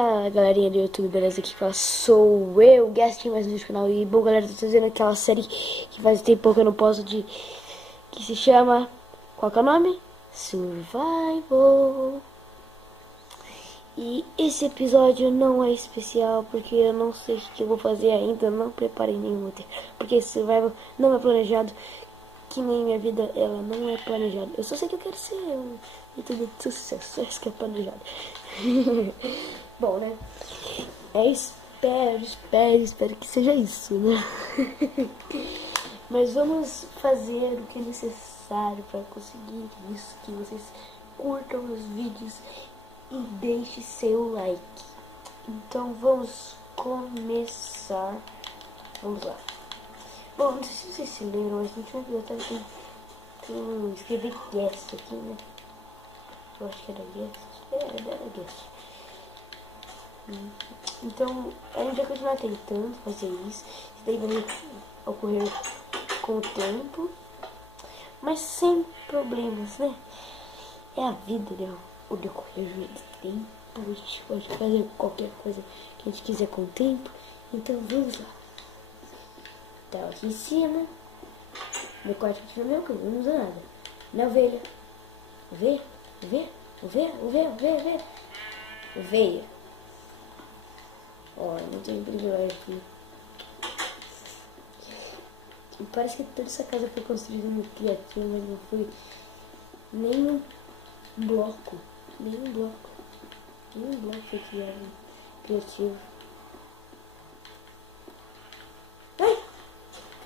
Fala galerinha do YouTube, beleza? Aqui fala, sou eu, Guest, mais um vídeo do canal. E bom galera, tô fazendo aquela série que faz tempo que eu não posso que se chama, qual que é o nome? Survival. E esse episódio não é especial porque eu não sei o que eu vou fazer ainda. Eu não preparei nenhum roteiro, porque esse Survival não é planejado. Que nem minha vida, ela não é planejada. Eu só sei que eu quero ser um youtuber de sucesso, isso que é planejado. Bom, né? Espero que seja isso, né? Mas vamos fazer o que é necessário para conseguir isso, que vocês curtam os vídeos e deixem seu like. Então vamos começar. Vamos lá. Bom, não sei se vocês se lembram, mas a gente vai botar aqui. Escrever guest aqui, né? Eu acho que era guest. Era guest. Então, a gente vai continuar tentando fazer isso. Isso daí vai ocorrer com o tempo. Mas sem problemas, né? É a vida, né? O decorrer do tempo. A gente pode fazer qualquer coisa que a gente quiser com o tempo. Então, vamos lá. Tá aqui em cima. Meu quarto aqui no meu, que eu não uso nada. Minha ovelha. Ovelha. Ó, não tenho privilégio aqui. Parece que toda essa casa foi construída no criativo, mas não foi nenhum bloco. Nenhum bloco foi criado no criativo. Ai!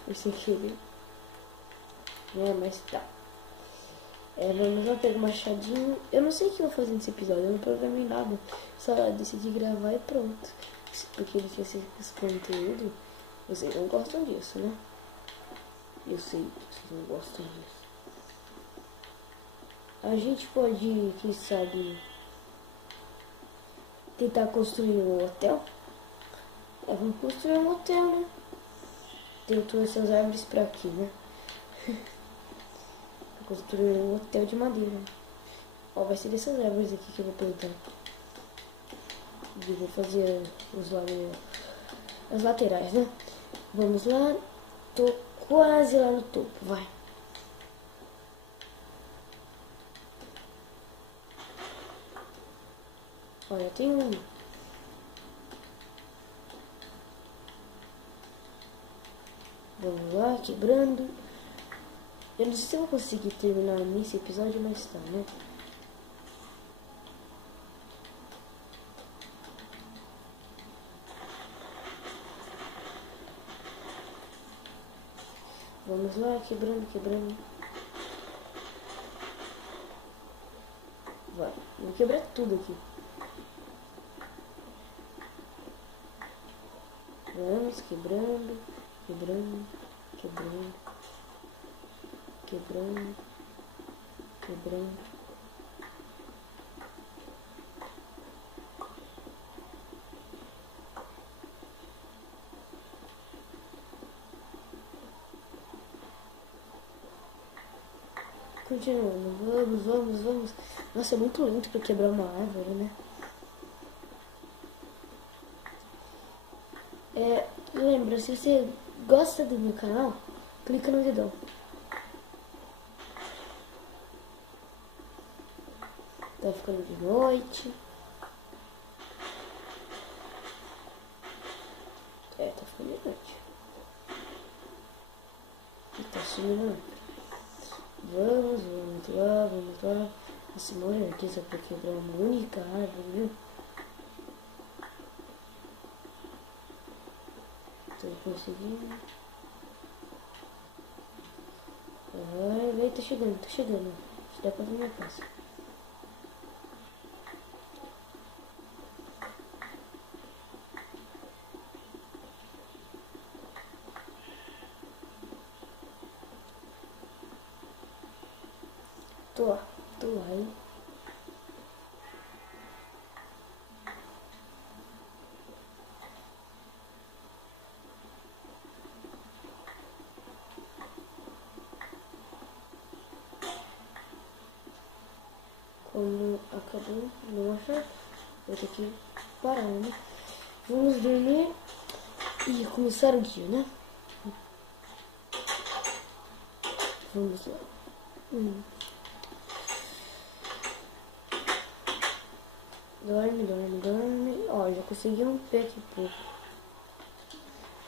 Eu sei que mas tá. Vamos lá pegar o machadinho. Eu não sei o que eu vou fazer nesse episódio, eu não programei nada. Só decidi gravar e pronto. Porque ele tinha esse conteúdo. Vocês não gostam disso, né? Eu sei que vocês não gostam disso. A gente pode, quem sabe, tentar construir um hotel. Vamos construir um hotel, né? Tem todas essas árvores pra aqui, né? Construir um hotel de madeira. Ó, vai ser dessas árvores aqui que eu vou plantar. E vou fazer as laterais, né? Vamos lá. Tô quase lá no topo, vai. Olha, tem um. Vamos lá, quebrando. Eu não sei se eu vou conseguir terminar nesse episódio, mas tá, né? Vamos lá, quebrando. Vai, vou quebrar tudo aqui. Vamos, quebrando. Continuando, vamos. Nossa, é muito lento pra quebrar uma árvore, né? Lembra, se você gosta do meu canal, clica no dedão. Tá ficando de noite. Tá ficando de noite. E tá sumindo. Vamos lá. Esse molho aqui só pra quebrar uma única árvore, viu? Tô conseguindo. Vai, tá chegando. Acho que dá pra ver minha casa. Tô lá, hein? Como acabou, não achar, eu tenho que parar, né? Vamos dormir e começar o dia, né? Vamos lá. Dorme, dorme, dorme. Ó, já consegui um pé aqui pouco.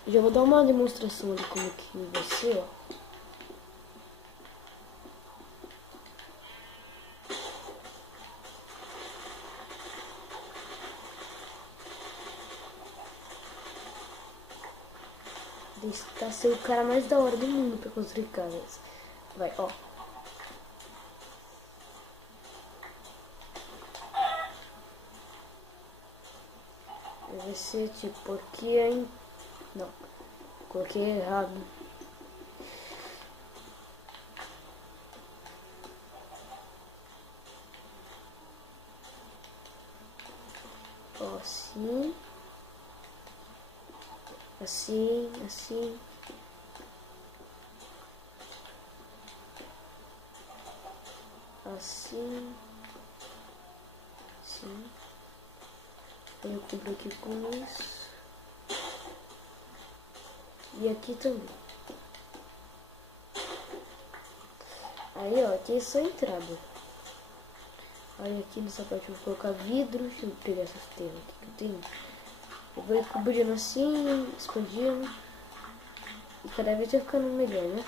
Já vou dar uma demonstração de como que vai ser, ó. Tá sendo o cara mais da hora do mundo pra construir casas. Vai, ó. Vai ser tipo aqui, hein? Não, coloquei errado. Ó, assim. Assim, assim. Assim. Assim. Aí eu cubro aqui com isso. E aqui também. Aí, ó, aqui é só a entrada. Aí aqui nessa parte eu vou colocar vidro. Deixa eu pegar essas terras aqui que eu tenho. Eu vou cobrindo assim, expandindo. E cada vez vai ficando melhor, né?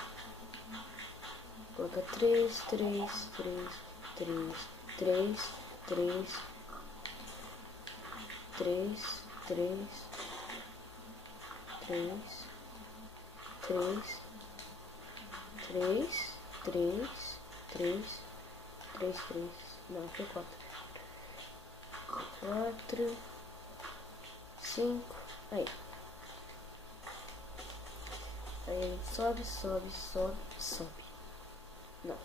Coloca 3, 3, 3, 3, 3, 3, 3, 3, 3, 3, 3, 3, 3, 3, 3. Não, foi 4. 4, 5. Aí. Aí sobe, sobe, sobe, sobe. Não.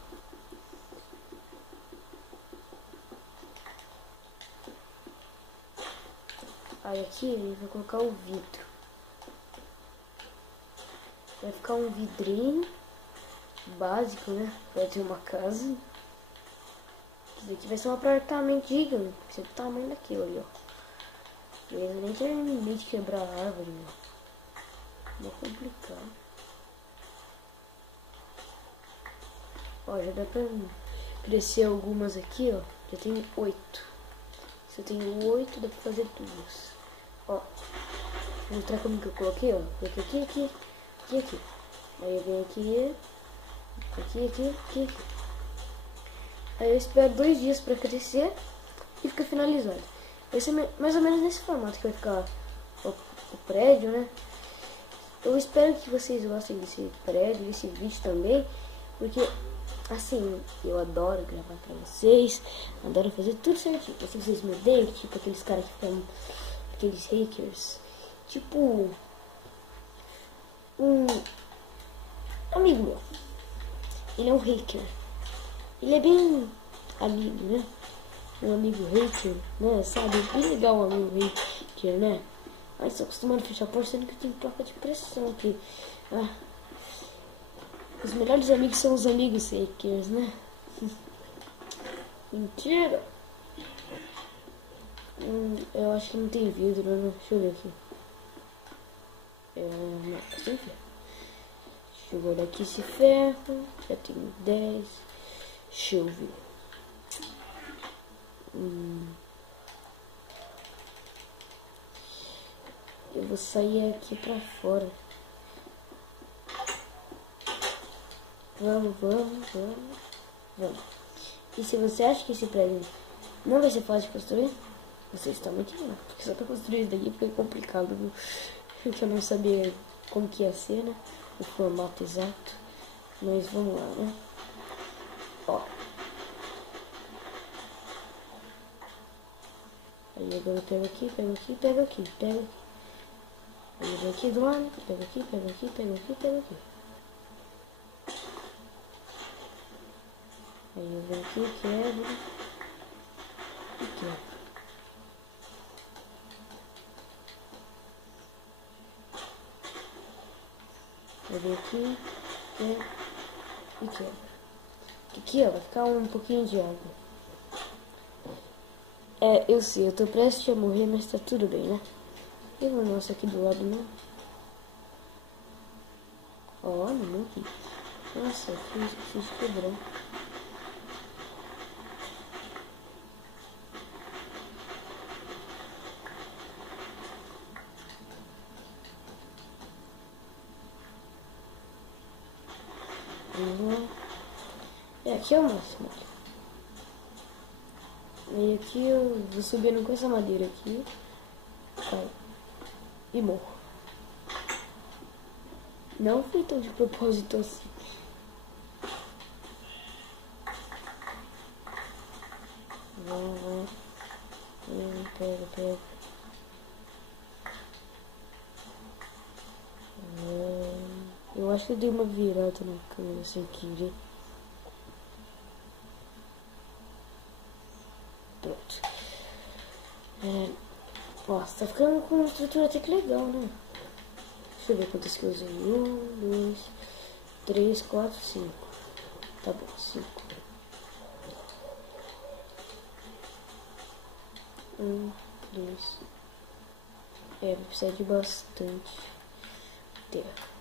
Aí aqui ele vai colocar o vidro. Vai ficar um vidrinho básico, né? Vai ter uma casa. Isso daqui vai ser um apartamento gigante. Vai ser do tamanho daquilo ali, ó. Eu nem terminei de quebrar a árvore, meu. Não é complicado. Ó, já dá pra crescer algumas aqui, ó. Já tenho 8. Se eu tenho 8, dá pra fazer 2. Ó, vou mostrar como que eu coloquei, ó. Coloquei aqui, aqui, aqui, aqui. Aí eu venho aqui, aqui, aqui, aqui, aqui. Aí eu espero 2 dias pra crescer e fica finalizado. Vai ser mais ou menos nesse formato que vai ficar o prédio, né? Eu espero que vocês gostem desse prédio, desse vídeo também, porque assim, eu adoro gravar pra vocês, adoro fazer tudo certinho. Se vocês me odeiam, tipo aqueles caras que ficam, aqueles hackers, tipo um amigo meu, ele é um hacker, ele é bem amigo, né? Um amigo hater, né? Sabe? Bem legal um amigo hater, né? Ai, estou acostumado a fechar a porta, sendo que tem troca de pressão aqui. Ah, os melhores amigos são os amigos hackers, né? Mentira! Eu acho que não tem vidro, né? Deixa eu ver aqui. Não, tem ferro. Deixa eu guardar aqui esse ferro. Já tenho 10. Deixa eu ver. Eu vou sair aqui pra fora. Vamos, vamos, vamos, vamos. E se você acha que esse prédio não vai ser fácil de construir, você está muito errado. Porque só pra construir isso daqui foi complicado, viu? Porque eu não sabia como que ia ser, né? O formato exato. Mas vamos lá, né? Ó. Aí agora eu pego aqui, pego aqui, pego aqui, pego aqui. Aí eu venho aqui do lado, pego aqui, pego aqui, pego aqui, pego aqui. Aí eu venho aqui, quebro e quebro. Eu venho aqui, quebro e quebro. Aqui, ó, vai ficar um pouquinho de água. É, eu sei, eu tô prestes a morrer, mas tá tudo bem, né? E o nosso aqui do lado, né? Ó, não morri. Nossa, fiz quebrar. É, aqui é o máximo. E aqui eu vou subindo com essa madeira aqui. Cai. E morro. Não foi tão de propósito assim. Vai. Pega. Eu acho que eu dei uma virada na câmera sem querer. Pronto. Nossa, tá ficando com uma estrutura até que legal, né? Deixa eu ver quantas que eu usei. 1, 2, 3, 4, 5. Tá bom, 5. 1, 2. Vou precisar de bastante terra.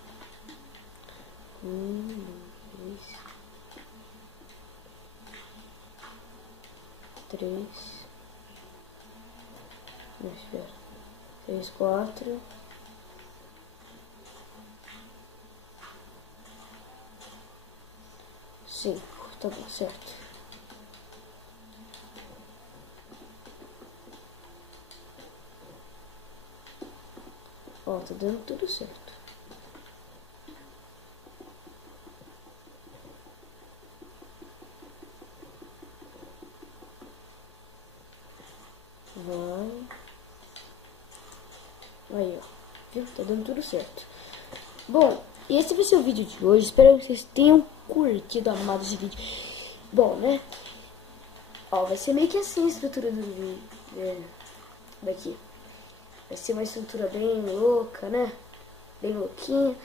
1, 2, 3. Não, espera. 3, 4. 5. Tá bom, certo. Ó, tá dando tudo certo. Vai. Aí, ó. Viu? Tá dando tudo certo. Bom, esse vai ser o vídeo de hoje. Espero que vocês tenham curtido, amado esse vídeo. Bom, né? Ó, vai ser meio que assim a estrutura do vídeo. Daqui. Vai ser uma estrutura bem louca, né? Bem louquinha.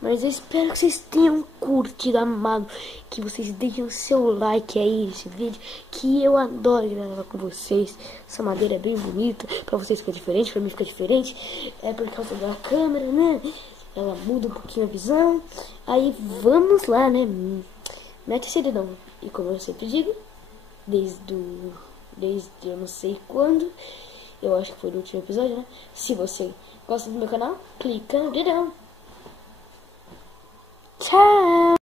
Mas eu espero que vocês tenham curtido, amado. Que vocês deixem o seu like aí nesse vídeo. Que eu adoro gravar com vocês. Essa madeira é bem bonita. Pra vocês fica diferente, pra mim fica diferente. É por causa da câmera, né? Ela muda um pouquinho a visão. Aí vamos lá, né? Mete esse dedão. E como eu sempre digo, desde eu não sei quando, eu acho que foi no último episódio, né? Se você gosta do meu canal, clica no dedão. Tchau!